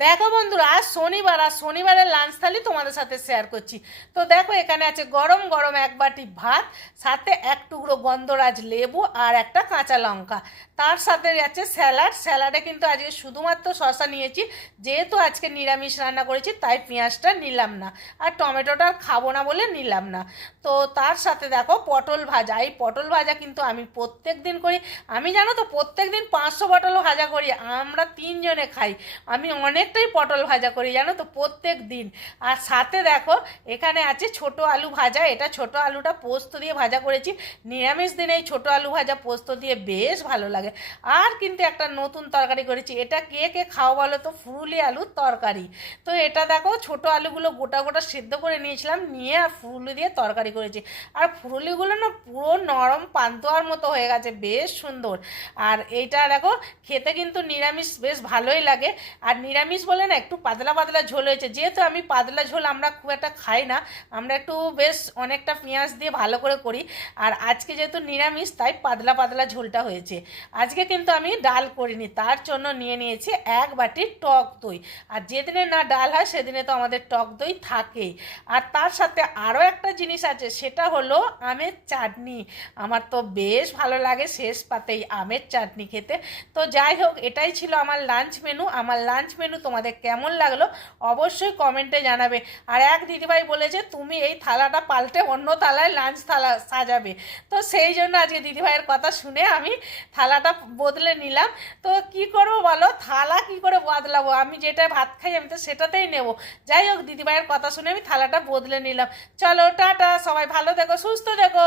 দেখো বন্ধুরা, আজ শনিবার, আর শনিবারের লাঞ্চ থালি তোমাদের সাথে শেয়ার করছি। তো দেখো, এখানে আছে গরম গরম এক বাটি ভাত, সাথে এক টুকরো গন্ধরাজ লেবু আর একটা কাঁচা লঙ্কা। তার সাথে আছে স্যালাড। স্যালাডে কিন্তু আজকে শুধুমাত্র শসা নিয়েছি, যেহেতু আজকে নিরামিষ রান্না করেছি তাই পেঁয়াজটা নিলাম না, আর টমেটোটা খাবো না বলে নিলাম না। তো তার সাথে দেখো পটল ভাজা। এই পটল ভাজা কিন্তু আমি প্রত্যেক দিন করি। আমি জানো তো, প্রত্যেক দিন 500 পটলও ভাজা করি। আমরা 3 জনে খাই। আমি অনেকটাই পটল ভাজা করি জানো তো, প্রত্যেক দিন। আর সাথে দেখো, এখানে আছে ছোট আলু ভাজা। এটা ছোট আলুটা পোস্ত দিয়ে ভাজা করেছি। নিরামিষ দিনে এই ছোট আলু ভাজা পোস্ত দিয়ে বেশ ভালো লাগে। আর কিন্তু একটা নতুন তরকারি করেছি, এটা কে কে খাও বলো তো, ফুরুলি আলুর তরকারি। তো এটা দেখো, ছোট আলুগুলো গোটা গোটা সিদ্ধ করে নিয়েছিলাম, নিয়ে আর ফুরুলি দিয়ে তরকারি করেছি। আর ফুরুলিগুলো না পুরো নরম পান্তুয়ার মতো হয়ে গেছে, বেশ সুন্দর। আর এইটা দেখো, খেতে কিন্তু নিরামিষ বেশ ভালোই লাগে। আর নিরামিষ বলে না, একটু পাতলা পাতলা ঝোল হয়েছে। যেহেতু আমি পাতলা ঝোল আমরা খুব একটা খাই না, আমরা একটু বেশ অনেকটা পেঁয়াজ দিয়ে ভালো করে করি। আর আজকে যেহেতু নিরামিষ, তাই পাতলা পাতলা ঝোলটা হয়েছে। আজকে কিন্তু আমি ডাল করিনি, তার জন্য নিয়ে নিয়েছি এক বাটি টক দই। আর যেদিনে না ডাল হয় সেদিনে তো আমাদের টক দই থাকেই। আর তার সাথে আরও একটা জিনিস আছে, সেটা হলো আমের চাটনি। আমার তো বেশ ভালো লাগে শেষ পাতেই আমের চাটনি খেতে। তো যাই হোক, এটাই ছিল আমার লাঞ্চ মেনু। আমার লাঞ্চ মেনু তোমাদের কেমন লাগলো অবশ্যই কমেন্টে জানাবে। আর এক দিদিভাই বলেছে তুমি এই থালাটা পাল্টে অন্য থালায় লাঞ্চ থালা সাজাবে। তো সেই জন্য আজকে দিদিভাইয়ের কথা শুনে আমি থালাটা বদলে নিলাম। তো কি করবো বলো, থালা কি করে বদলাবো? আমি যেটা ভাত খাই আমি তো সেটাতেই নেব। যাই হোক, দিদিভাইয়ের কথা শুনে আমি থালাটা বদলে নিলাম। চলো টাটা, সবাই ভালো থেকো, সুস্থ থেকো।